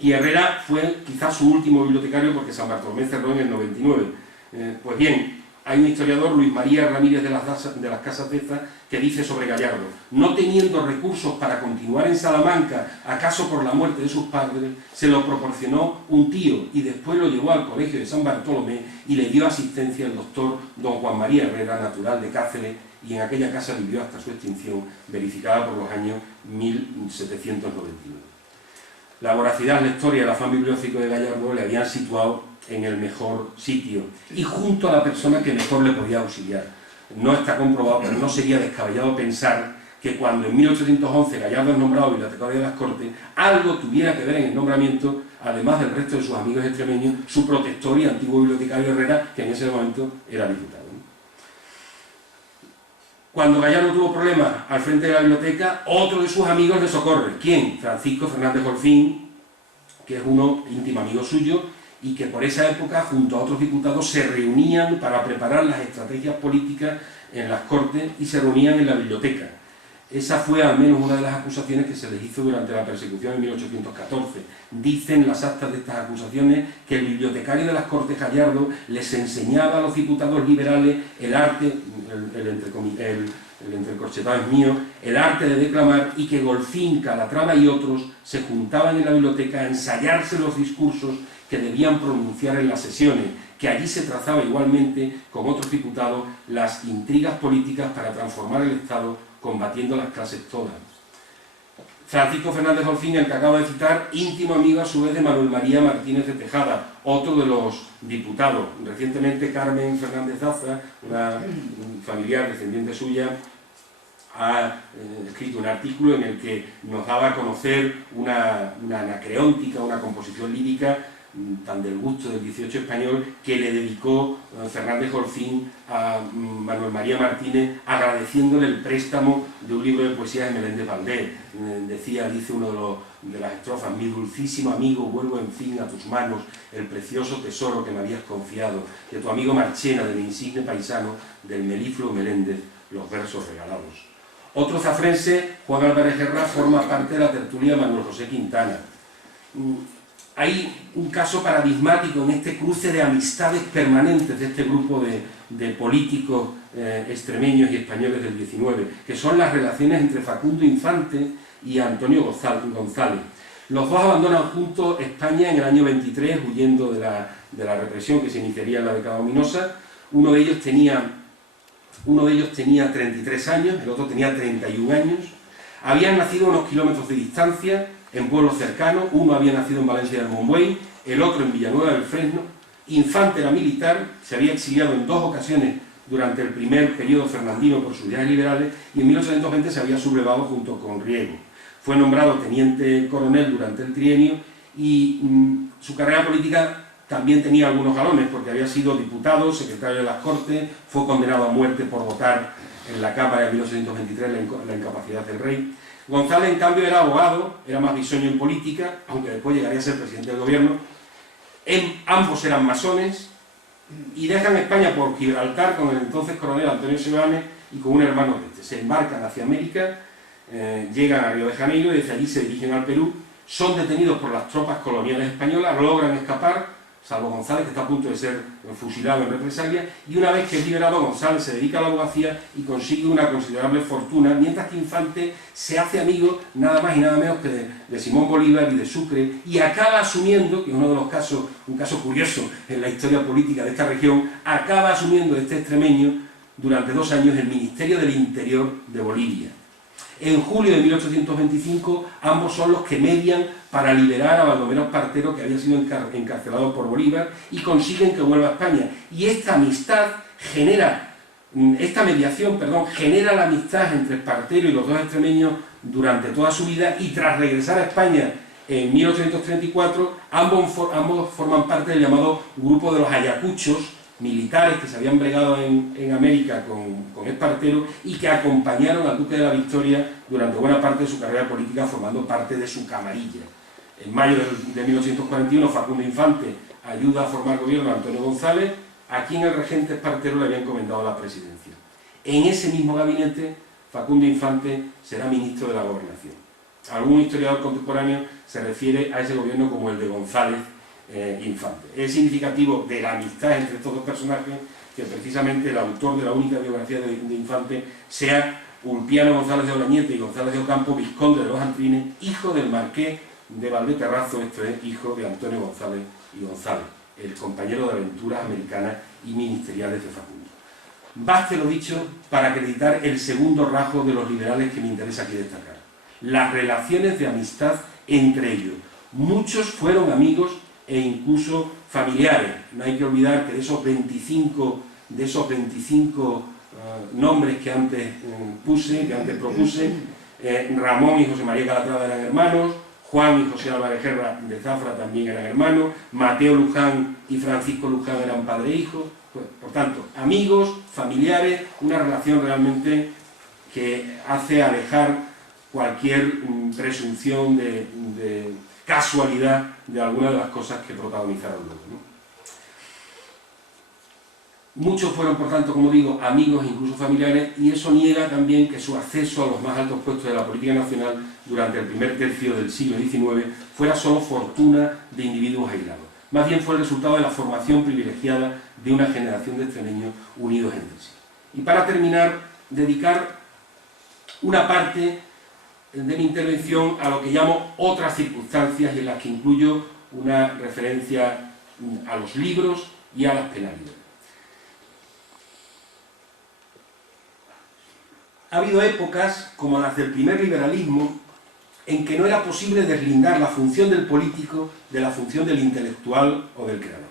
Y Herrera fue quizás su último bibliotecario porque San Bartolomé cerró en el 99. Pues bien, hay un historiador, Luis María Ramírez de las Casas Deza, que dice sobre Gallardo: no teniendo recursos para continuar en Salamanca, acaso por la muerte de sus padres, se lo proporcionó un tío y después lo llevó al colegio de San Bartolomé y le dio asistencia el doctor don Juan María Herrera, natural de Cáceres, y en aquella casa vivió hasta su extinción, verificada por los años 1799. La voracidad lectora y el afán bibliófico de Gallardo le habían situado en el mejor sitio y junto a la persona que mejor le podía auxiliar. No está comprobado, pero no sería descabellado pensar que cuando en 1811 Gallardo es nombrado bibliotecario de las Cortes, algo tuviera que ver en el nombramiento, además del resto de sus amigos extremeños, su protector y antiguo bibliotecario Herrera, que en ese momento era diputado. Cuando Gallardo tuvo problemas al frente de la biblioteca, otro de sus amigos le socorre. ¿Quién? Francisco Fernández Golfín, que es uno íntimo amigo suyo, y que por esa época, junto a otros diputados, se reunían para preparar las estrategias políticas en las Cortes y se reunían en la biblioteca. Esa fue al menos una de las acusaciones que se les hizo durante la persecución en 1814. Dicen las actas de estas acusaciones que el bibliotecario de las Cortes, Gallardo, les enseñaba a los diputados liberales el arte, el entrecorchetado es mío, el arte de declamar, y que Golfín, Calatrava y otros se juntaban en la biblioteca a ensayarse los discursos que debían pronunciar en las sesiones, que allí se trazaba igualmente con otros diputados las intrigas políticas para transformar el Estado, combatiendo las clases todas. Francisco Fernández Golfín, el que acabo de citar, íntimo amigo a su vez de Manuel María Martínez de Tejada, otro de los diputados. Recientemente Carmen Fernández Daza, una familiar descendiente suya, ha escrito un artículo en el que nos daba a conocer una anacreóntica, una composición lírica tan del gusto del 18 español, que le dedicó Fernández Golfín a Manuel María Martínez, agradeciéndole el préstamo de un libro de poesía de Meléndez Valdés. Dice uno de las estrofas: mi dulcísimo amigo, vuelvo en fin a tus manos el precioso tesoro que me habías confiado, de tu amigo Marchena, de mi insigne paisano, del melífluo Meléndez, los versos regalados. Otro zafrense, Juan Álvarez Guerra, forma parte de la tertulia de Manuel José Quintana. Hay un caso paradigmático en este cruce de amistades permanentes de este grupo de políticos extremeños y españoles del 19, que son las relaciones entre Facundo Infante y Antonio González. Los dos abandonan juntos España en el año 23, huyendo de la represión que se iniciaría en la década ominosa. Uno de ellos tenía 33 años, el otro tenía 31 años. Habían nacido a unos kilómetros de distancia, en pueblos cercanos. Uno había nacido en Valencia del Monbuey, el otro en Villanueva del Fresno. Infante era militar, se había exiliado en 2 ocasiones durante el primer periodo fernandino por sus ideas liberales, y en 1820 se había sublevado junto con Riego. Fue nombrado teniente coronel durante el trienio y su carrera política también tenía algunos galones, porque había sido diputado, secretario de las Cortes, fue condenado a muerte por votar en la Cámara en 1823 la incapacidad del rey. González, en cambio, era abogado, era más bisoño en política, aunque después llegaría a ser presidente del gobierno. Ambos eran masones y dejan España por Gibraltar con el entonces coronel Antonio Seoane y con un hermano de este. Se embarcan hacia América, llegan a Río de Janeiro y desde allí se dirigen al Perú. Son detenidos por las tropas coloniales españolas, logran escapar, salvo González, que está a punto de ser fusilado en represalia, y una vez que es liberado, González se dedica a la abogacía y consigue una considerable fortuna, mientras que Infante se hace amigo nada más y nada menos que de Simón Bolívar y de Sucre, y acaba asumiendo, que es uno de los casos, un caso curioso en la historia política de esta región, acaba asumiendo este extremeño durante 2 años el Ministerio del Interior de Bolivia. En julio de 1825, ambos son los que median para liberar a Baldomero Espartero, que había sido encarcelado por Bolívar, y consiguen que vuelva a España. Y esta mediación genera la amistad entre Espartero y los dos extremeños durante toda su vida, y tras regresar a España en 1834, ambos forman parte del llamado grupo de los Ayacuchos, militares que se habían bregado en América con Espartero y que acompañaron al Duque de la Victoria durante buena parte de su carrera política, formando parte de su camarilla. En mayo de 1841, Facundo Infante ayuda a formar gobierno a Antonio González, a quien el regente Espartero le había encomendado la presidencia. En ese mismo gabinete, Facundo Infante será ministro de la Gobernación. algún historiador contemporáneo se refiere a ese gobierno como el de González Infante. Es significativo de la amistad entre estos dos personajes que precisamente el autor de la única biografía de Infante sea Ulpiano González de Olañete y González de Ocampo, vizconde de los Antrines, hijo del marqués de Valdeterrazo, esto es, hijo de Antonio González y González, el compañero de aventuras americanas y ministeriales de Facundo. Baste lo dicho para acreditar el segundo rasgo de los liberales que me interesa aquí destacar: las relaciones de amistad entre ellos. Muchos fueron amigos e incluso familiares. No hay que olvidar que de esos 25 nombres que antes propuse, Ramón y José María Calatrava eran hermanos, Juan y José Álvarez Guerra de Zafra también eran hermanos, Mateo Luján y Francisco Luján eran padre e hijo. Por tanto, amigos, familiares, una relación realmente que hace alejar cualquier presunción de casualidad de alguna de las cosas que protagonizaron luego, ¿no? Muchos fueron, por tanto, como digo, amigos e incluso familiares, y eso niega también que su acceso a los más altos puestos de la política nacional durante el primer tercio del siglo XIX fuera solo fortuna de individuos aislados. Más bien fue el resultado de la formación privilegiada de una generación de extremeños unidos entre sí. Y para terminar, dedicar una parte de mi intervención a lo que llamo otras circunstancias, y en las que incluyo una referencia a los libros y a las penalidades. Ha habido épocas, como las del primer liberalismo, en que no era posible deslindar la función del político de la función del intelectual o del creador.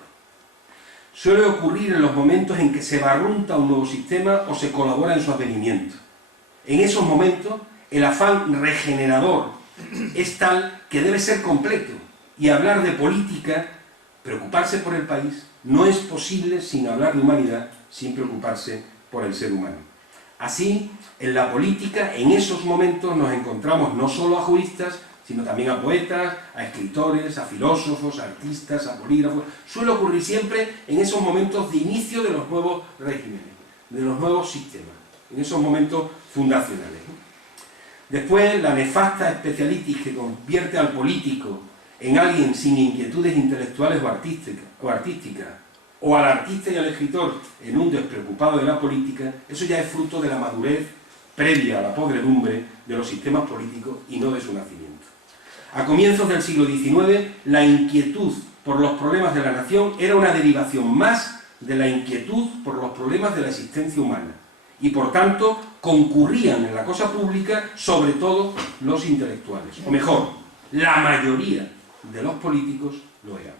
Suele ocurrir en los momentos en que se barrunta un nuevo sistema o se colabora en su advenimiento. En esos momentos, el afán regenerador es tal que debe ser completo, y hablar de política, preocuparse por el país, no es posible sin hablar de humanidad, sin preocuparse por el ser humano. Así, en la política, en esos momentos nos encontramos no solo a juristas, sino también a poetas, a escritores, a filósofos, a artistas, a polígrafos. Suele ocurrir siempre en esos momentos de inicio de los nuevos regímenes, de los nuevos sistemas, en esos momentos fundacionales. Después, la nefasta especialitis que convierte al político en alguien sin inquietudes intelectuales o artísticas, o al artista y al escritor en un despreocupado de la política, eso ya es fruto de la madurez previa a la podredumbre de los sistemas políticos y no de su nacimiento. A comienzos del siglo XIX, la inquietud por los problemas de la nación era una derivación más de la inquietud por los problemas de la existencia humana, y por tanto concurrían en la cosa pública sobre todo los intelectuales, o mejor, la mayoría de los políticos lo eran.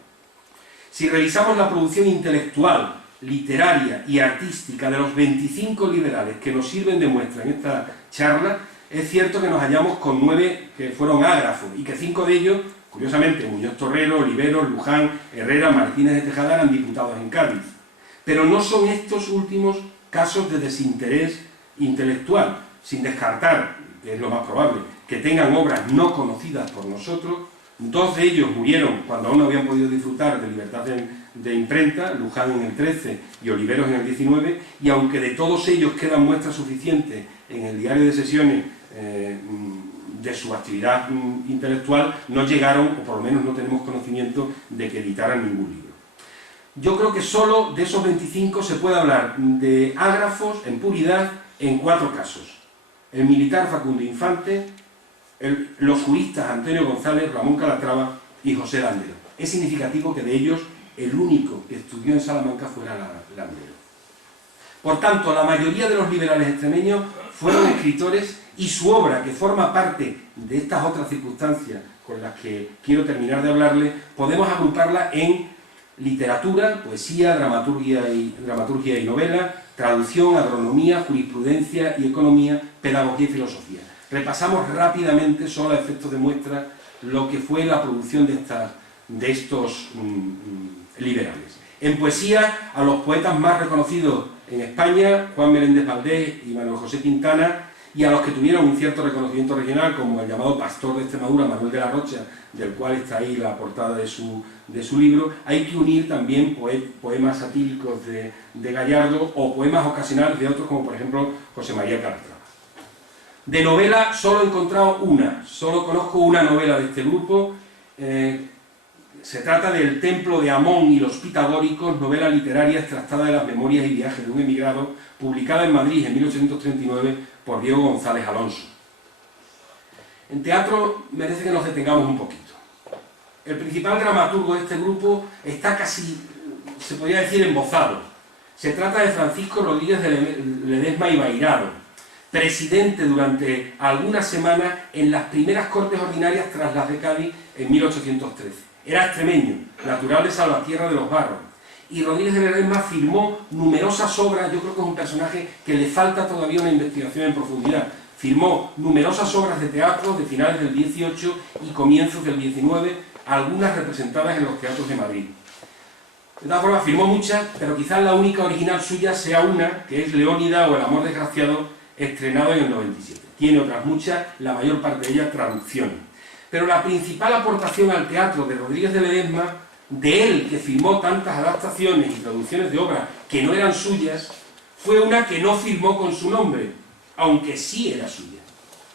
Si revisamos la producción intelectual, literaria y artística de los 25 liberales que nos sirven de muestra en esta charla, es cierto que nos hallamos con 9 que fueron ágrafos, y que 5 de ellos, curiosamente, Muñoz Torrero, Oliveros, Luján, Herrera, Martínez de Tejada, eran diputados en Cádiz. Pero no son estos últimos casos de desinterés intelectual, sin descartar, que es lo más probable, que tengan obras no conocidas por nosotros. 2 de ellos murieron cuando aún no habían podido disfrutar de libertad de imprenta, Luján en el 13 y Oliveros en el 19, y aunque de todos ellos quedan muestras suficientes en el diario de sesiones de su actividad intelectual, no llegaron, o por lo menos no tenemos conocimiento de que editaran ningún libro. Yo creo que solo de esos 25 se puede hablar de ágrafos en puridad en 4 casos: el militar Facundo Infante, los juristas Antonio González, Ramón Calatrava y José Landero. Es significativo que de ellos el único que estudió en Salamanca fuera Landero. Por tanto, la mayoría de los liberales extremeños fueron escritores, y su obra, que forma parte de estas otras circunstancias con las que quiero terminar de hablarle, podemos agruparla en literatura, poesía, dramaturgia y novela, traducción, agronomía, jurisprudencia y economía, pedagogía y filosofía. Repasamos rápidamente, solo a efectos de muestra, lo que fue la producción de estos liberales. En poesía, a los poetas más reconocidos en España, Juan Meléndez Valdés y Manuel José Quintana, y a los que tuvieron un cierto reconocimiento regional, como el llamado pastor de Extremadura, Manuel de la Rocha, del cual está ahí la portada de su libro. Hay que unir también poemas satíricos de Gallardo, o poemas ocasionales de otros, como por ejemplo José María Calatrava. De novela solo he encontrado una, solo conozco una novela de este grupo. Se trata del Templo de Amón y los Pitagóricos, novela literaria extractada de las memorias y viajes de un emigrado, publicada en Madrid en 1839 por Diego González Alonso. En teatro merece que nos detengamos un poquito. El principal dramaturgo de este grupo está casi, se podría decir, embozado. Se trata de Francisco Rodríguez de Ledesma y Bairado, presidente durante algunas semanas en las primeras Cortes Ordinarias tras las de Cádiz en 1813. Era extremeño, natural de Salvatierra de los Barros, y Rodríguez de Ledesma firmó numerosas obras. Yo creo que es un personaje que le falta todavía una investigación en profundidad. Firmó numerosas obras de teatro de finales del 18 y comienzos del 19, algunas representadas en los teatros de Madrid. De todas formas, firmó muchas, pero quizás la única original suya sea una, que es Leónida o El amor desgraciado, estrenado en el 97. Tiene otras muchas, la mayor parte de ellas traducciones. Pero la principal aportación al teatro de Rodríguez de Ledesma, de él que firmó tantas adaptaciones y traducciones de obras que no eran suyas, fue una que no firmó con su nombre, aunque sí era suya.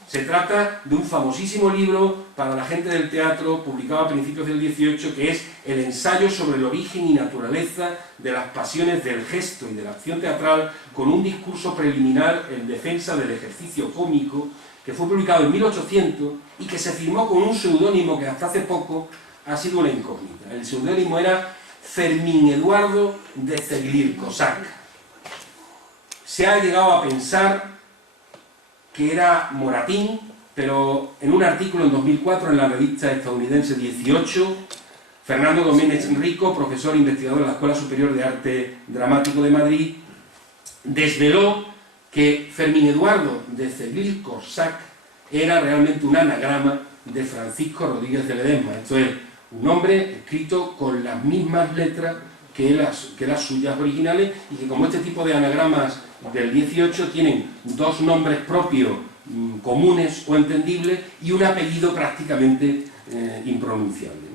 Se trata de un famosísimo libro para la gente del teatro, publicado a principios del 18, que es El ensayo sobre el origen y naturaleza de las pasiones del gesto y de la acción teatral, con un discurso preliminar en defensa del ejercicio cómico, que fue publicado en 1800 y que se firmó con un seudónimo que hasta hace poco ha sido una incógnita. El seudónimo era Fermín Eduardo de Zeglir-Kosac. Se ha llegado a pensar que era Moratín, pero en un artículo en 2004 en la revista estadounidense 18, Fernando Domínguez Rico, profesor e investigador de la Escuela Superior de Arte Dramático de Madrid, desveló que Fermín Eduardo de Zeglir-Kosac era realmente un anagrama de Francisco Rodríguez de Ledesma. Esto es, un nombre escrito con las mismas letras que las suyas originales, y que, como este tipo de anagramas del 18 tienen dos nombres propios comunes o entendibles y un apellido prácticamente impronunciable.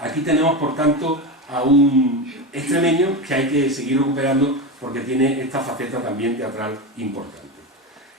Aquí tenemos, por tanto, a un extremeño que hay que seguir recuperando porque tiene esta faceta también teatral importante.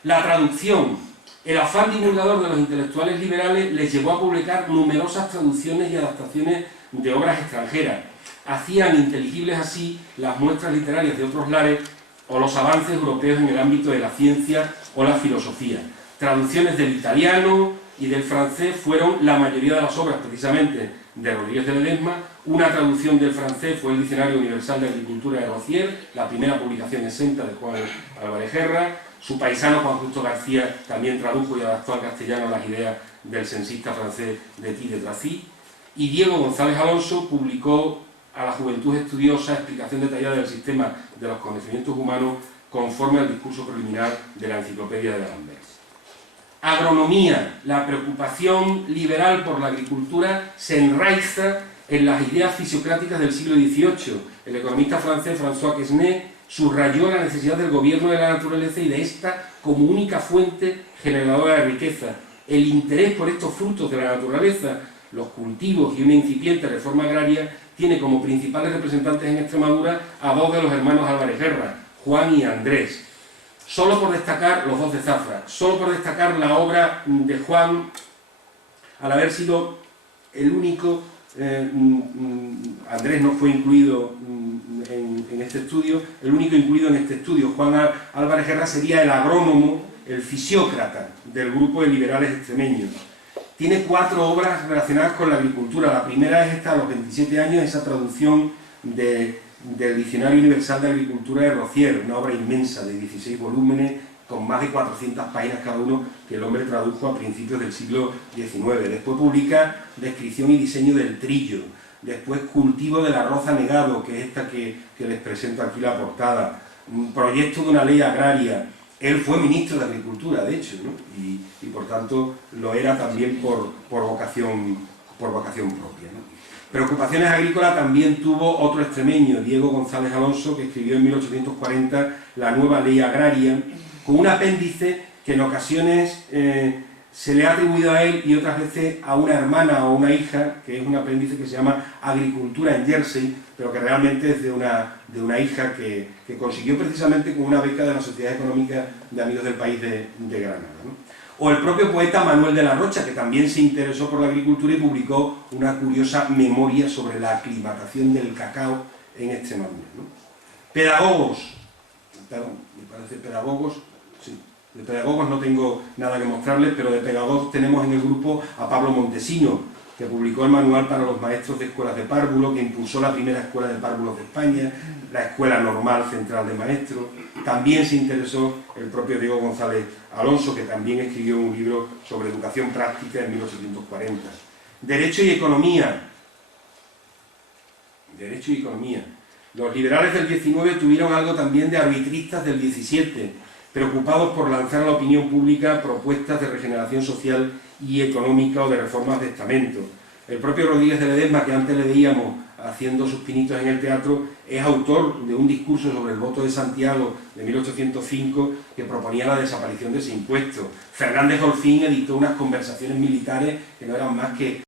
La traducción. El afán divulgador de los intelectuales liberales les llevó a publicar numerosas traducciones y adaptaciones de obras extranjeras. Hacían inteligibles así las muestras literarias de otros lares o los avances europeos en el ámbito de la ciencia o la filosofía. Traducciones del italiano y del francés fueron la mayoría de las obras, precisamente, de Rodríguez de Ledesma. Una traducción del francés fue el Diccionario Universal de Agricultura de Rocier, la primera publicación exenta de Juan Álvarez Guerra. Su paisano Juan Justo García también tradujo y adaptó al castellano las ideas del censista francés de T. de Tracy. Y Diego González Alonso publicó a la juventud estudiosa explicación detallada del sistema de los conocimientos humanos conforme al discurso preliminar de la Enciclopedia de D'Alembert. Agronomía. La preocupación liberal por la agricultura se enraiza en las ideas fisiocráticas del siglo XVIII. El economista francés François Quesnay subrayó la necesidad del gobierno de la naturaleza y de esta como única fuente generadora de riqueza. El interés por estos frutos de la naturaleza, los cultivos y una incipiente reforma agraria, tiene como principales representantes en Extremadura a dos de los hermanos Álvarez Guerra, Juan y Andrés. Solo por destacar, los dos de Zafra, solo por destacar la obra de Juan, al haber sido el único, Andrés no fue incluido en este estudio, el único incluido en este estudio, Juan Álvarez Guerra, sería el agrónomo, el fisiócrata del grupo de liberales extremeños. Tiene 4 obras relacionadas con la agricultura. La primera es esta, a los 27 años, esa traducción del Diccionario Universal de Agricultura de Rocier, una obra inmensa de 16 volúmenes, con más de 400 páginas cada uno, que el hombre tradujo a principios del siglo XIX. Después publica Descripción y diseño del trillo. Después Cultivo del arroz anegado, que es esta que les presento aquí la portada. Un proyecto de una ley agraria. Él fue ministro de Agricultura, de hecho, ¿no? y por tanto lo era también por vocación propia, ¿no? Preocupaciones agrícolas también tuvo otro extremeño, Diego González Alonso, que escribió en 1840 la nueva ley agraria, con un apéndice que en ocasiones se le ha atribuido a él y otras veces a una hermana o una hija, que es un apéndice que se llama Agricultura en Jersey, pero que realmente es de una hija que consiguió precisamente con una beca de la Sociedad Económica de Amigos del País de Granada, ¿no? O el propio poeta Manuel de la Rocha, que también se interesó por la agricultura y publicó una curiosa memoria sobre la aclimatación del cacao en Extremadura, ¿no? Pedagogos, me parece pedagogos, sí. De pedagogos no tengo nada que mostrarles, pero de pedagogos tenemos en el grupo a Pablo Montesino, que publicó el manual para los maestros de escuelas de párvulo, que impulsó la primera escuela de párvulos de España, la Escuela Normal Central de Maestros. También se interesó el propio Diego González Alonso, que también escribió un libro sobre educación práctica en 1840. Derecho y economía. Derecho y economía. Los liberales del 19 tuvieron algo también de arbitristas del 17, preocupados por lanzar a la opinión pública propuestas de regeneración social y económica o de reformas de estamento. El propio Rodríguez de Ledesma, que antes le veíamos haciendo sus pinitos en el teatro, es autor de un discurso sobre el voto de Santiago de 1805 que proponía la desaparición de ese impuesto. Fernández Olfín editó unas conversaciones militares que no eran más que